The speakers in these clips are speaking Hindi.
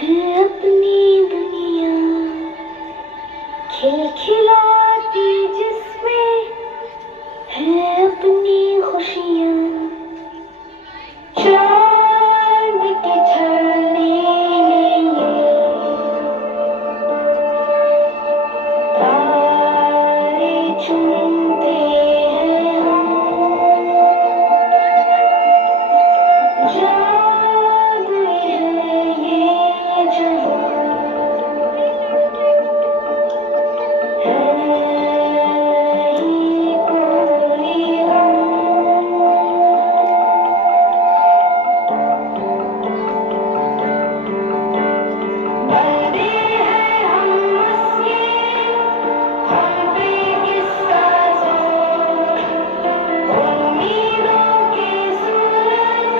है अपनी दुनिया खिलखिलाती जिसमें है अपनी खुशियाँ चांद की छलनी लेंगे तारे चुनते हैं हम जादू है ये जहाँ है ही कोई बंदे हैं हम बस ये हम पे किसका जोर उम्मीदों के सूरज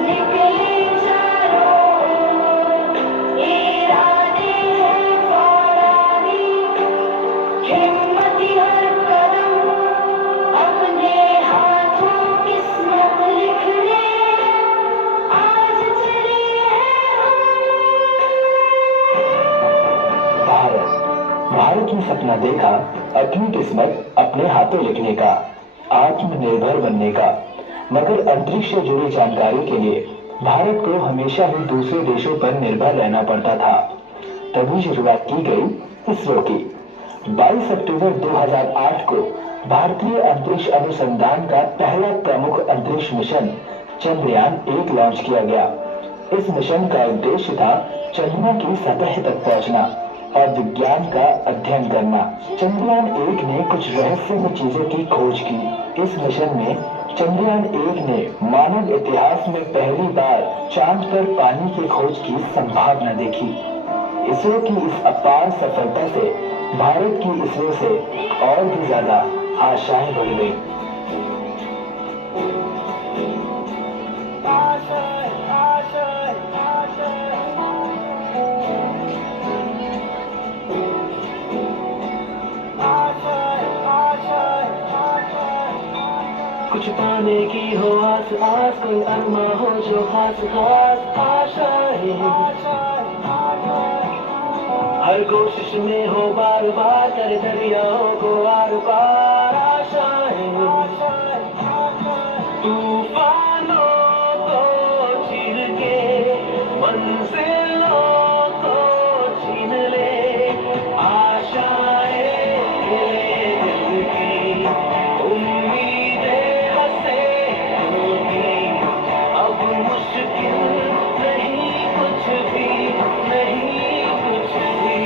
निकले चारों ओर इरादे हैं फौलादी हिम्मती हर कदम अपने हाथों किस्मत लिखने आज चले हैं भारत भारत ने सपना देखा अपनी किस्मत अपने हाथों लिखने का, आत्मनिर्भर बनने का। मगर अंतरिक्ष से जुड़ी जानकारी के लिए भारत को हमेशा ही दूसरे देशों पर निर्भर रहना पड़ता था। तभी शुरुआत की गई इसरो की। 22 अक्टूबर 2008 को भारतीय अंतरिक्ष अनुसंधान का पहला प्रमुख अंतरिक्ष मिशन चंद्रयान-1 लॉन्च किया गया। इस मिशन का उद्देश्य था चंद्रमा की सतह तक पहुंचना और विज्ञान का अध्ययन करना। चंद्रयान-1 ने कुछ रहस्यमय चीजों की खोज की। इस मिशन में चंद्रयान-1 ने मानव इतिहास में पहली बार चांद पर पानी की खोज की संभावना देखी। इसरो की इस अपार सफलता से भारत की इसरो से और भी ज्यादा आशाएं बढ़ गई। कुछ पाने की हो आस आस, कोई अरमा हो जो खास खास आशाएं। हर कोशिश में हो बार बार करे दरियाओं को आर पार आशाएं। तूफानों को चीर के मंजिलों को छीन ले आशाएं हिले दिल की उम्मीदें हंसे होगी। अब मुश्किल नहीं कुछ भी, नहीं कुछ भी।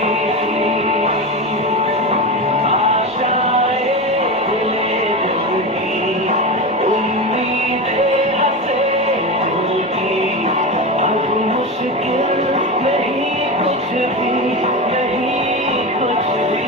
आशाएं हिले दिल की उम्मीदें हंसे होगी। अब मुश्किल नहीं कुछ भी, नहीं कुछ भी।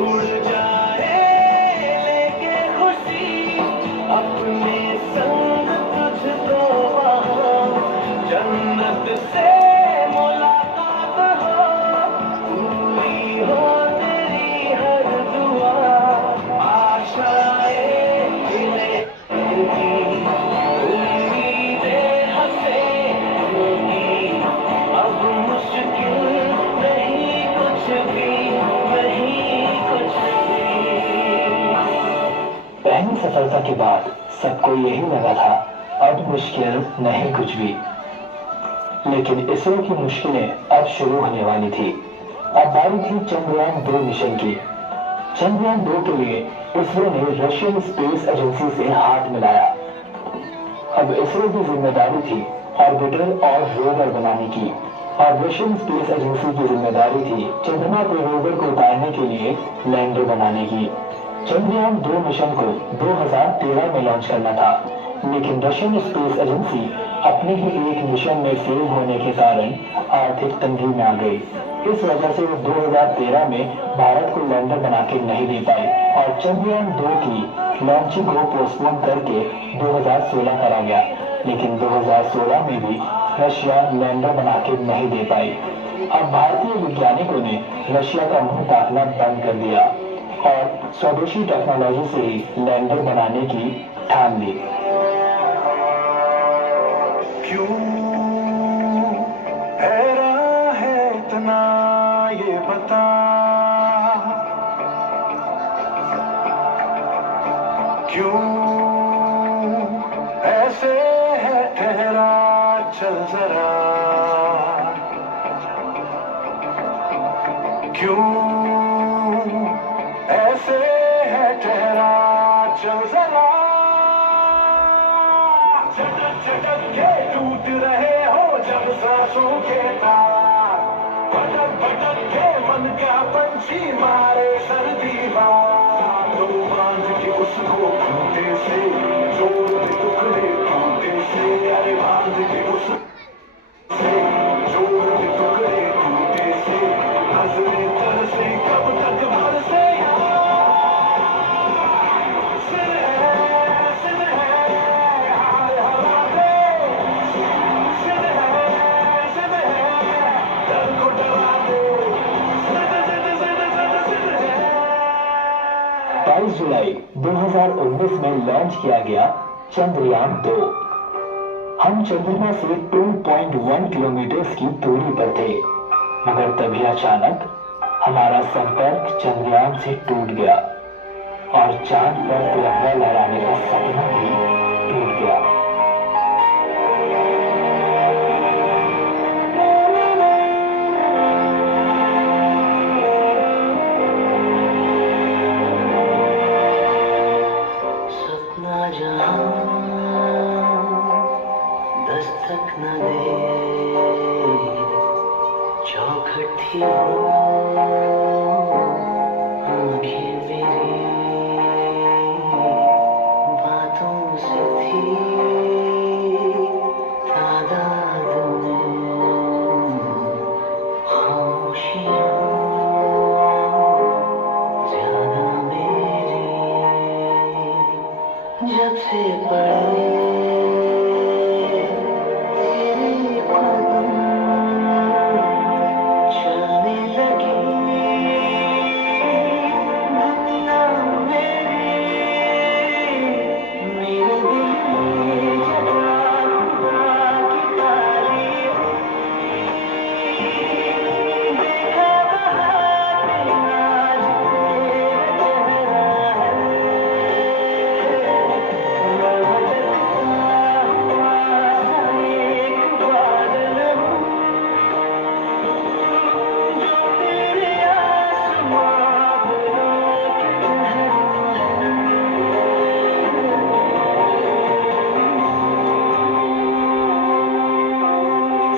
उड़ जाए लेके खुशी अपने संग तुझको वहाँ, जन्नत से मुलाकात हो, पूरी हो तेरी हर दुआ। आशाएं हिले दिल की उम्मीदें हंसे होगी। अब मुश्किल नहीं कुछ भी, नहीं कुछ भी। पहली सफलता के बाद सबको यही लगा था अब मुश्किल नहीं कुछ भी। लेकिन इसरो की मुश्किलें अब शुरू होने वाली थी। अब बारी थी चंद्रयान-2 मिशन की। चंद्रयान-2 के लिए इसरो ने रशियन स्पेस एजेंसी से हाथ मिलाया। अब इसरो की जिम्मेदारी थी ऑर्बिटर और रोवर बनाने की, और रशियन स्पेस एजेंसी की जिम्मेदारी थी चंद्रमा पर रोवर को उतारने के लिए लैंडर बनाने की। चंद्रयान 2 मिशन को 2013 में लॉन्च करना था, लेकिन रशियन स्पेस एजेंसी अपने ही एक मिशन में फेल होने के कारण आर्थिक तंगी में आ गई। इस वजह से वो 2013 में भारत को लैंडर बना के नहीं दे पाई और चंद्रयान 2 की लॉन्चिंग को पोस्टपोन करके 2016 करा गया। लेकिन 2016 में भी रशिया लैंडर बना के नहीं दे पाई। अब भारतीय वैज्ञानिकों ने रशिया का मुंह ताकना बंद कर दिया और स्वदेशी टेक्नोलॉजी से ही लैंडर बनाने की ठान ली। क्यों हैरा है इतना ये बता, क्यों ऐसे है ठहरा चल जरा, क्यों ऐसे है ठहरा चल जरा, झटक झटक के टूट रहे हो जब सांसों के तार, भटक भटक के मन का पंछी मारे सर्दी बार, तो बांध के उसको खूंटे से जोड़ दे टुकड़े टूटे से, अरे बांध के उससे जोड़ दे टुकड़े टूटे से, नजरे तरसे कब तक बरसे जुलाई 2019 में लॉन्च किया गया चंद्रयान 2। हम चंद्रमा से 2.1 किलोमीटर की दूरी पर थे, मगर तभी अचानक हमारा संपर्क चंद्रयान से टूट गया और चांद पर तिरंगा लहराने का सपना भी टूट गया। दस्तक न दे चौखट थी आंखें मेरी बातों से थी तादाद में खामोशियां ज्यादा मेरी जब से पढ़े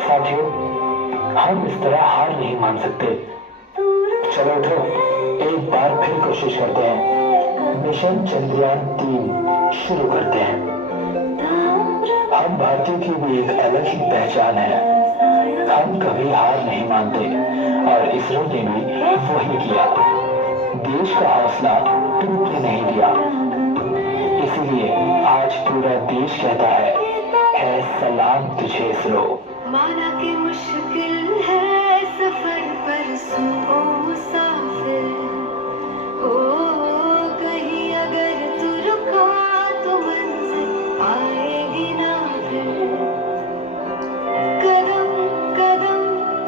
साथियों, हम इस तरह हार नहीं मान सकते। चलो उठो, एक बार फिर कोशिश करते हैं। मिशन चंद्रयान 3 शुरू करते हैं। हम भारतीयों की भी एक अलग ही पहचान है। हम कभी हार नहीं मानते और इसरो ने भी वही किया। देश का हौसला टूटने नहीं दिया। इसीलिए आज पूरा देश कहता है सलाम तुझे इसरो। माना कि मुश्किल है सफर पर सुनो मुसाफिर, ओ कहीं अगर तू रुका तो मंजिल आएगी ना फिर। कदम कदम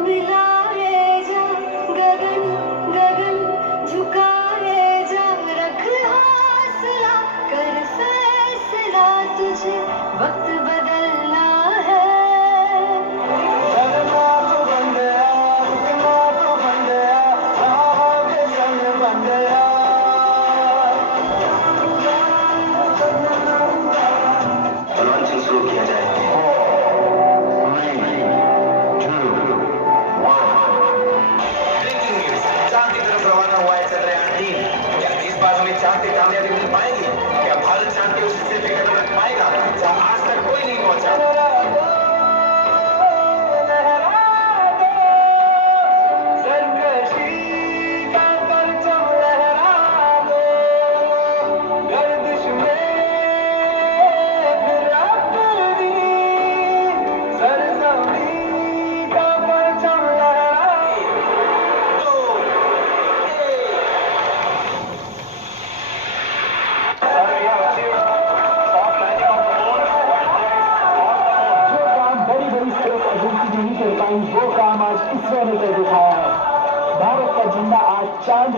मिलाए जा, गगन गगन झुकाए जा, रख हौसला कर फैसला, तुझे वक्त बदलना है।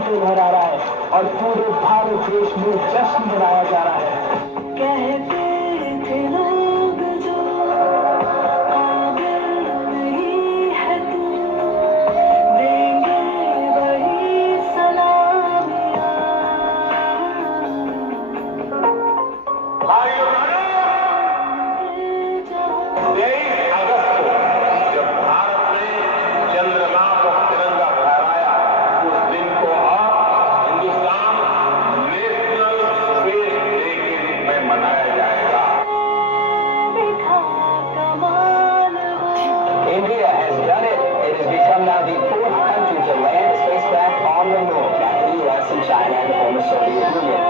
बातें लहरा रहा है और पूरे भारत देश में जश्न मनाया जा रहा है। कहते थे लोग जो काबिल नहीं है तू, देंगे वही सलामियाँ। भाइयों बहनों, 23 अगस्त को जब भारत ने चंद्रमा पर तिरंगा फहराया, उस दिन को अब हिंदुस्तान नेशनल स्पेस डे के रूप में मनाया जाएगा। दिखा कमाल वो India has done it. It has become now the fourth country to land a spacecraft on the moon after the US and China and the former Soviet Union.